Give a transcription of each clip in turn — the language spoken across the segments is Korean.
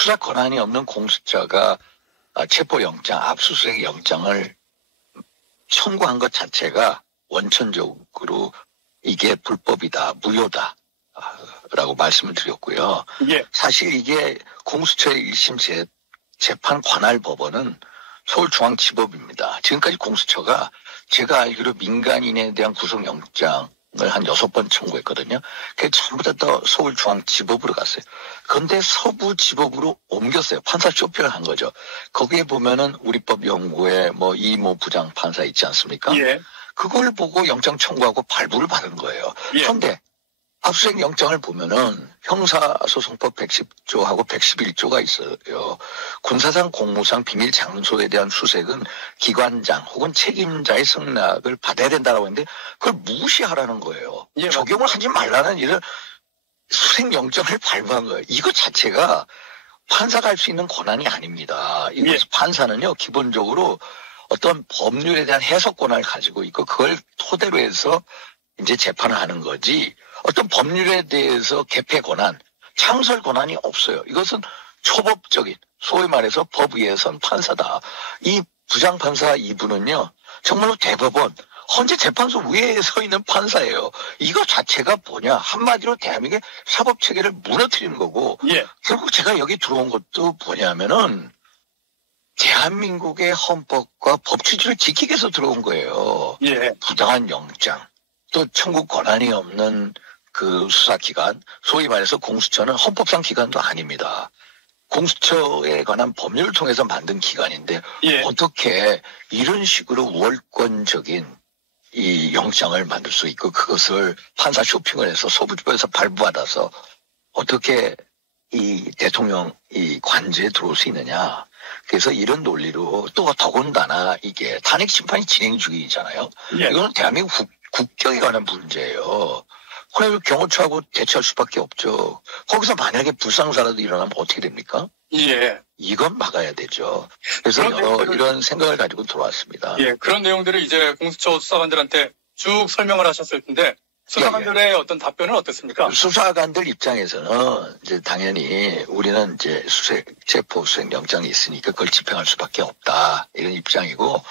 수사 권한이 없는 공수처가 체포영장, 압수수색 영장을 청구한 것 자체가 원천적으로 이게 불법이다, 무효다 라고 말씀을 드렸고요. 예. 사실 이게 공수처의 1심 재판 관할 법원은 서울중앙지법입니다. 지금까지 공수처가 제가 알기로 민간인에 대한 구속영장을 한 6번 청구했거든요. 그게 전부 다 서울중앙지법으로 갔어요. 그런데 서부지법으로 옮겼어요. 판사 쇼핑을 한 거죠. 거기에 보면은 우리법연구회 이모 부장 판사 있지 않습니까? 예. 그걸 보고 영장 청구하고 발부를 받은 거예요. 예. 그런데 압수수색 영장을 보면은 형사소송법 110조하고 111조가 있어요. 군사상 공무상 비밀 장소에 대한 수색은 기관장 혹은 책임자의 승낙을 받아야 된다고 했는데 그걸 무시하라는 거예요. 예. 적용을 하지 말라는 이런 수색 영장을 발부한 거예요. 이거 자체가 판사가 할 수 있는 권한이 아닙니다. 이것은 예. 판사는요, 기본적으로 어떤 법률에 대한 해석 권한을 가지고 있고 그걸 토대로 해서 이제 재판을 하는 거지 어떤 법률에 대해서 개폐 권한, 창설 권한이 없어요. 이것은 초법적인 소위 말해서 법 위에선 판사다. 이 부장판사 이분은요 정말로 대법원 헌재 재판소 위에 서 있는 판사예요. 이거 자체가 뭐냐 한마디로 대한민국의 사법체계를 무너뜨리는 거고 예. 결국 제가 여기 들어온 것도 뭐냐면은 대한민국의 헌법과 법 취지를 지키기 위해서 들어온 거예요. 예. 부당한 영장, 또 청구 권한이 없는 그 수사기관, 소위 말해서 공수처는 헌법상 기관도 아닙니다. 공수처에 관한 법률을 통해서 만든 기관인데 예. 어떻게 이런 식으로 월권적인 이 영장을 만들 수 있고 그것을 판사 쇼핑을 해서 서부지법에서 발부받아서 어떻게 이 대통령 이 관저에 들어올 수 있느냐. 그래서 이런 논리로 또 더군다나 이게 탄핵 심판이 진행 중이잖아요. 예. 이거는 대한민국 국격에 관한 문제예요. 그래서 경호처하고 대처할 수밖에 없죠. 거기서 만약에 불상사라도 일어나면 어떻게 됩니까? 예. 이건 막아야 되죠. 그래서 이런 생각을 가지고 들어왔습니다. 예. 그런 내용들을 이제 공수처 수사관들한테 쭉 설명을 하셨을 텐데 수사관들의 어떤 답변은 어떻습니까? 수사관들 입장에서는 이제 당연히 우리는 이제 체포 수색 영장이 있으니까 그걸 집행할 수밖에 없다 이런 입장이고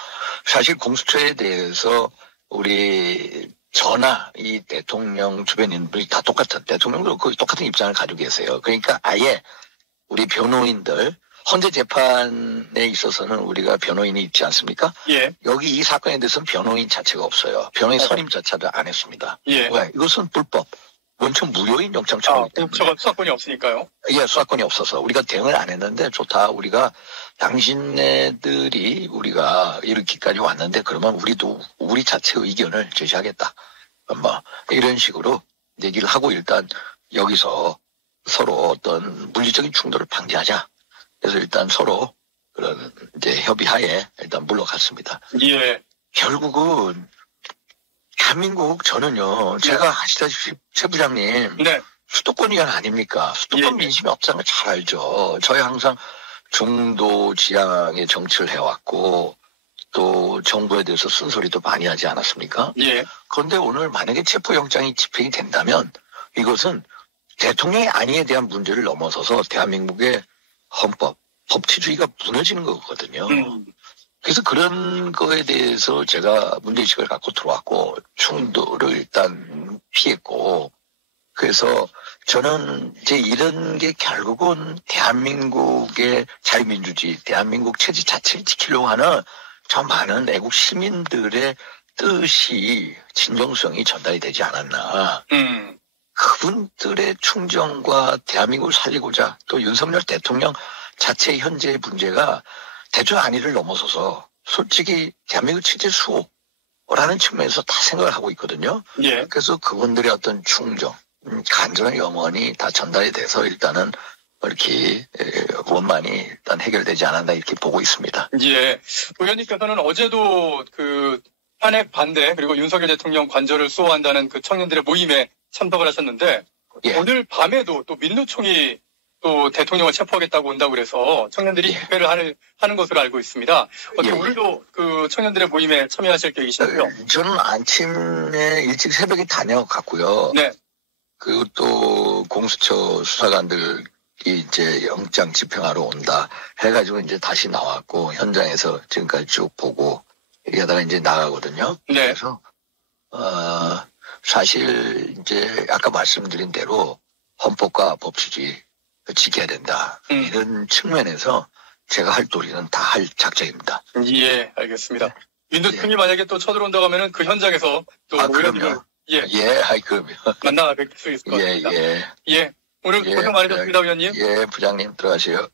사실 공수처에 대해서 우리 저나 이 대통령 주변 인물이 다 똑같은 대통령도 거의 똑같은 입장을 가지고 계세요. 그러니까 아예 우리 변호인들 헌재 재판에 있어서는 우리가 변호인이 있지 않습니까? 예. 여기 이 사건에 대해서는 변호인 자체가 없어요. 변호인 선임 자체도 안 했습니다. 예. 왜? 이것은 불법. 원천 무효인 영장 청구이기 때문에. 공수처가 수사권이 없으니까요. 예, 수사권이 없어서 우리가 대응을 안 했는데 좋다. 우리가 당신네들이 우리가 이렇게까지 왔는데 그러면 우리도 우리 자체 의견을 제시하겠다. 이런 식으로 얘기를 하고 일단 여기서 서로 어떤 물리적인 충돌을 방지하자. 그래서 일단 서로 그런 이제 협의하에 일단 물러갔습니다. 예. 결국은 대한민국 저는요, 제가 아시다시피 최 부장님, 네. 수도권 위원 아닙니까? 수도권 예. 민심이 없다는 걸 잘 알죠. 저희 항상 중도 지향의 정치를 해왔고 또 정부에 대해서 쓴소리도 많이 하지 않았습니까? 예. 그런데 오늘 만약에 체포영장이 집행이 된다면 이것은 대통령의 안위에 대한 문제를 넘어서서 대한민국의 헌법, 법치주의가 무너지는 거거든요. 그래서 그런 거에 대해서 제가 문제의식을 갖고 들어왔고 충돌을 일단 피했고 그래서 저는 이제 이런 게 결국은 대한민국의 자유민주주의, 대한민국 체제 자체를 지키려고 하는 저 많은 애국 시민들의 뜻이 진정성이 전달이 되지 않았나. 그분들의 충정과 대한민국을 살리고자 또 윤석열 대통령 자체의 현재의 문제가 대중 안위를 넘어서서 솔직히 대한민국 체제 수호라는 측면에서 다 생각을 하고 있거든요. 예. 그래서 그분들의 어떤 충정, 간절한 염원이 다 전달이 돼서 일단은 이렇게 원만히 일단 해결되지 않았나 이렇게 보고 있습니다. 예. 의원님께서는 어제도 그 탄핵 반대 그리고 윤석열 대통령 관저를 수호한다는 그 청년들의 모임에 참석을 하셨는데 예. 오늘 밤에도 또 민노총이 또 대통령을 체포하겠다고 온다고 그래서 청년들이 집회를 하는 것으로 알고 있습니다. 어떻게 오늘도 그 청년들의 모임에 참여하실 계획이신가요? 저는 아침에 일찍 새벽에 다녀갔고요. 네. 그리고 또 공수처 수사관들 이제 영장 집행하러 온다 해가지고 이제 다시 나왔고 현장에서 지금까지 쭉 보고 이러다가 이제 나가거든요. 네. 그래서 사실 이제 아까 말씀드린 대로 헌법과 법치주의 지켜야 된다. 이런 측면에서 제가 할 도리는 다 할 작정입니다. 예, 알겠습니다. 민노총이 만약에 또 쳐들어온다고 하면은 그 현장에서 또 그럼요. 그럼요. 만나 뵐 수 있을 것 같습니다. 예. 예, 오늘 고생 많으셨습니다, 위원님. 예, 부장님 들어가세요.